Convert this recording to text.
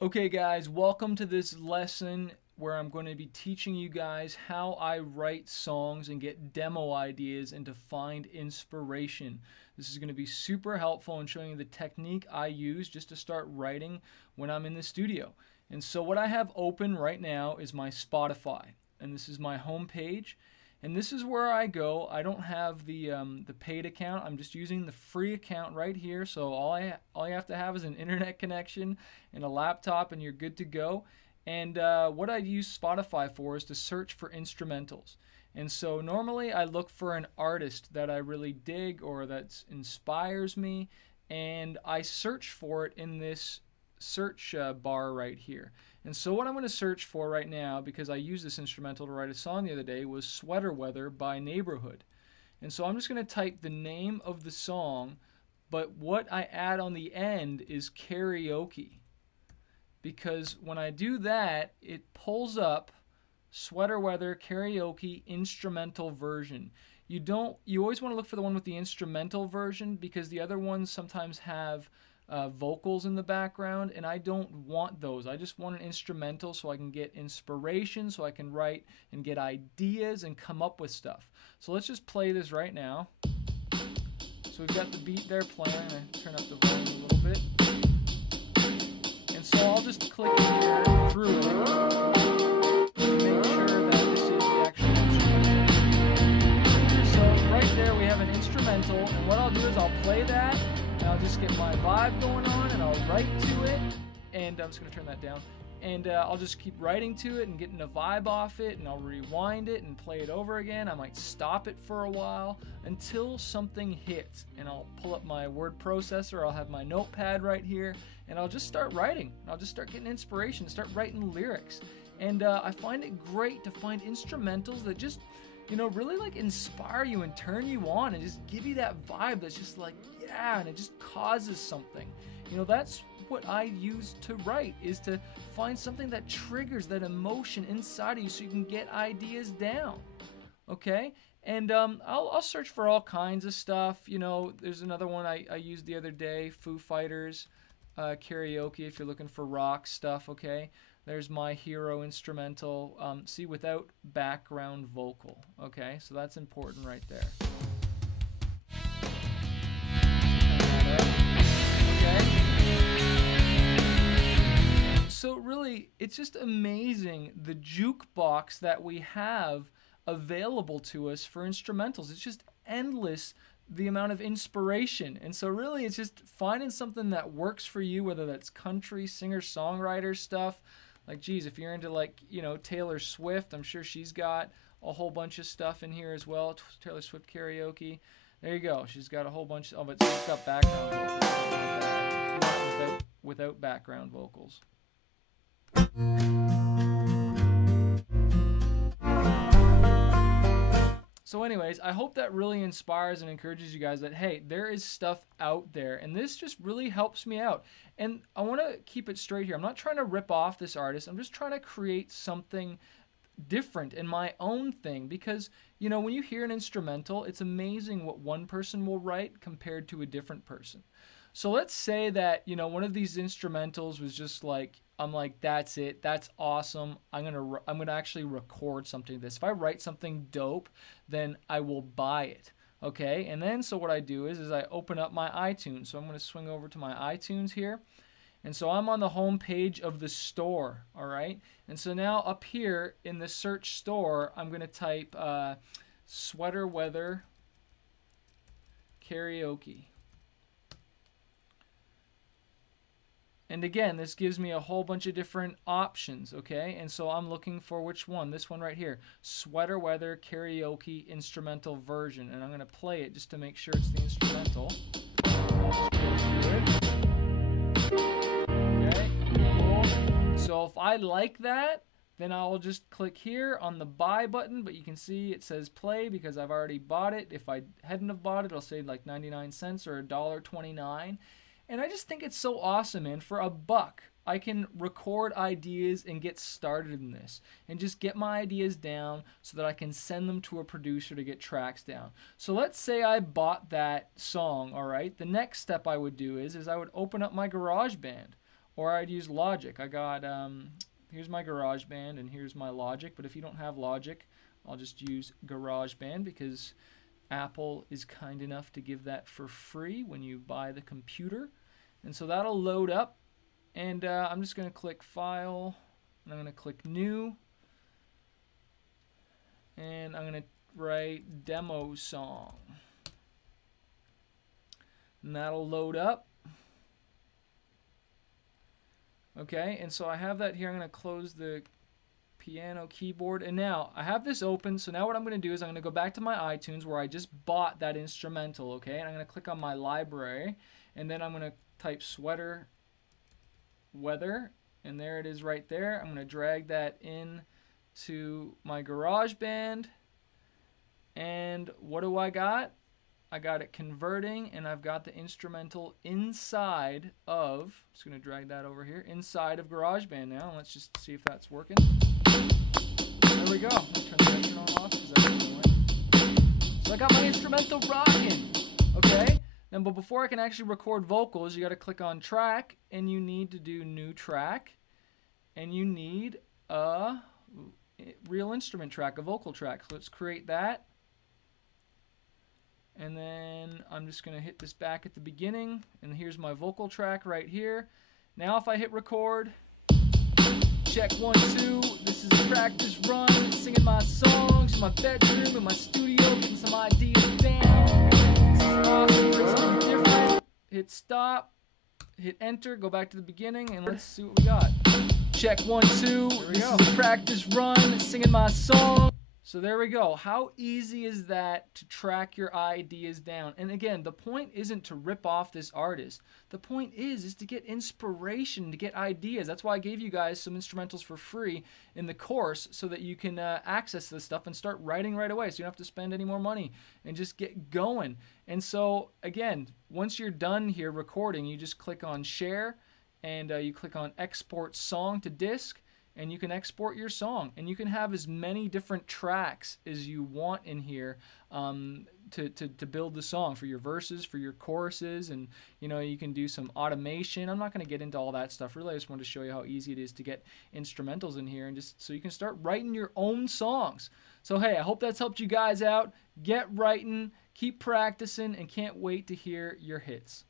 Okay guys, welcome to this lesson where I'm going to be teaching you guys how I write songs and get demo ideas and to find inspiration. This is going to be super helpful in showing you the technique I use just to start writing when I'm in the studio. And so what I have open right now is my Spotify, and this is my home page. And this is where I go. I don't have the paid account. I'm just using the free account right here. So all you have to have is an internet connection and a laptop, and you're good to go. And what I use Spotify for is to search for instrumentals. And so normally I look for an artist that I really dig or that inspires me, and I search for it in this search bar right here. And so what I'm going to search for right now, because I used this instrumental to write a song the other day, was Sweater Weather by Neighborhood. And so I'm just going to type the name of the song, but what I add on the end is karaoke. Because when I do that, it pulls up Sweater Weather karaoke instrumental version. You always want to look for the one with the instrumental version, because the other ones sometimes have vocals in the background, and I don't want those. I just want an instrumental so I can get inspiration, so I can write and get ideas and come up with stuff. So let's just play this right now. So we've got the beat there playing. I turn up the volume a little bit. And so I'll just click in here through it to make sure that this is the actual instrumental. So right there we have an instrumental, and what I'll do is I'll play that, and I'll just get my vibe going on, and I'll write to it, and I'm just going to turn that down, and I'll just keep writing to it and getting a vibe off it, and I'll rewind it and play it over again. I might stop it for a while until something hits, and I'll pull up my word processor. I'll have my notepad right here, and I'll just start writing. I'll just start getting inspiration, start writing lyrics, and I find it great to find instrumentals that just really like inspire you and turn you on and just give you that vibe that's just like, yeah, and it just causes something. That's what I use to write, is to find something that triggers that emotion inside of you so you can get ideas down. Okay? And I'll search for all kinds of stuff. There's another one I used the other day, Foo Fighters karaoke, if you're looking for rock stuff, okay? There's My Hero instrumental, see, without background vocal, okay? So that's important right there. Okay? So really, it's just amazing the jukebox that we have available to us for instrumentals. It's just endless, the amount of inspiration. And so really it's just finding something that works for you, whether that's country, singer-songwriter stuff. Like, geez, if you're into, like, Taylor Swift, I'm sure she's got a whole bunch of stuff in here as well. Taylor Swift karaoke. There you go. She's got a whole bunch. Oh, but she's got background vocals. Without background vocals. So anyways, I hope that really inspires and encourages you guys that, hey, there is stuff out there, and this just really helps me out. And I want to keep it straight here. I'm not trying to rip off this artist. I'm just trying to create something different in my own thing, because, when you hear an instrumental, it's amazing what one person will write compared to a different person. So let's say that, one of these instrumentals was just like, I'm like, that's it, that's awesome, I'm gonna actually record something of this. If I write something dope, then I will buy it, okay? And then so what I do is I open up my iTunes. So I'm gonna swing over to my iTunes here, and so I'm on the home page of the store, all right? And so now up here in the search store, I'm gonna type Sweater Weather karaoke. And again, this gives me a whole bunch of different options, okay? And so I'm looking for which one? This one right here, Sweater Weather karaoke instrumental version. And I'm going to play it just to make sure it's the instrumental. Okay, cool. So if I like that, then I'll just click here on the buy button, but you can see it says play because I've already bought it. If I hadn't have bought it, it'll say like 99 cents or $1.29. And I just think it's so awesome, man. For $1, I can record ideas and get started in this and just get my ideas down so that I can send them to a producer to get tracks down. So let's say I bought that song, all right? The next step I would do is I would open up my GarageBand, or I'd use Logic. I got, here's my GarageBand and here's my Logic, but if you don't have Logic, I'll just use GarageBand because Apple is kind enough to give that for free when you buy the computer. And so that'll load up, and I'm just going to click File, and I'm going to click New, and I'm going to write Demo Song. And that'll load up. Okay, and so I have that here. I'm going to close the piano keyboard, and now I have this open. So now what I'm going to do is I'm going to go back to my iTunes where I just bought that instrumental, okay, and I'm going to click on my library, and then I'm going to type Sweater Weather, and there it is right there. I'm going to drag that in to my GarageBand, and what do I got? I got it converting, and I've got the instrumental inside of, just going to drag that over here, inside of GarageBand now. Let's just see if that's working. There we go. I'll turn the engine on off because that's annoying. So I got my instrumental rocking. Okay? Then, but before I can actually record vocals, you got to click on Track, and you need to do New Track, and you need a real instrument track, a vocal track. So let's create that. And then I'm just going to hit this back at the beginning, and here's my vocal track right here. Now if I hit record, check 1, 2, this is a practice run, singing my songs in my bedroom, in my studio, getting some ideas down. This is awesome, for something different. Hit stop, hit enter, go back to the beginning, and let's see what we got. Check 1, 2, this is a practice run, singing my song. So there we go. How easy is that to track your ideas down? And again, the point isn't to rip off this artist. The point is to get inspiration, to get ideas. That's why I gave you guys some instrumentals for free in the course so that you can access this stuff and start writing right away so you don't have to spend any more money and just get going. And so again, once you're done here recording, you just click on Share, and you click on Export Song to Disk, and you can export your song, and you can have as many different tracks as you want in here to build the song for your verses, for your choruses, and you can do some automation. I'm not going to get into all that stuff. Really, I just wanted to show you how easy it is to get instrumentals in here, and just so you can start writing your own songs. So hey, I hope that's helped you guys out. Get writing, keep practicing, and can't wait to hear your hits.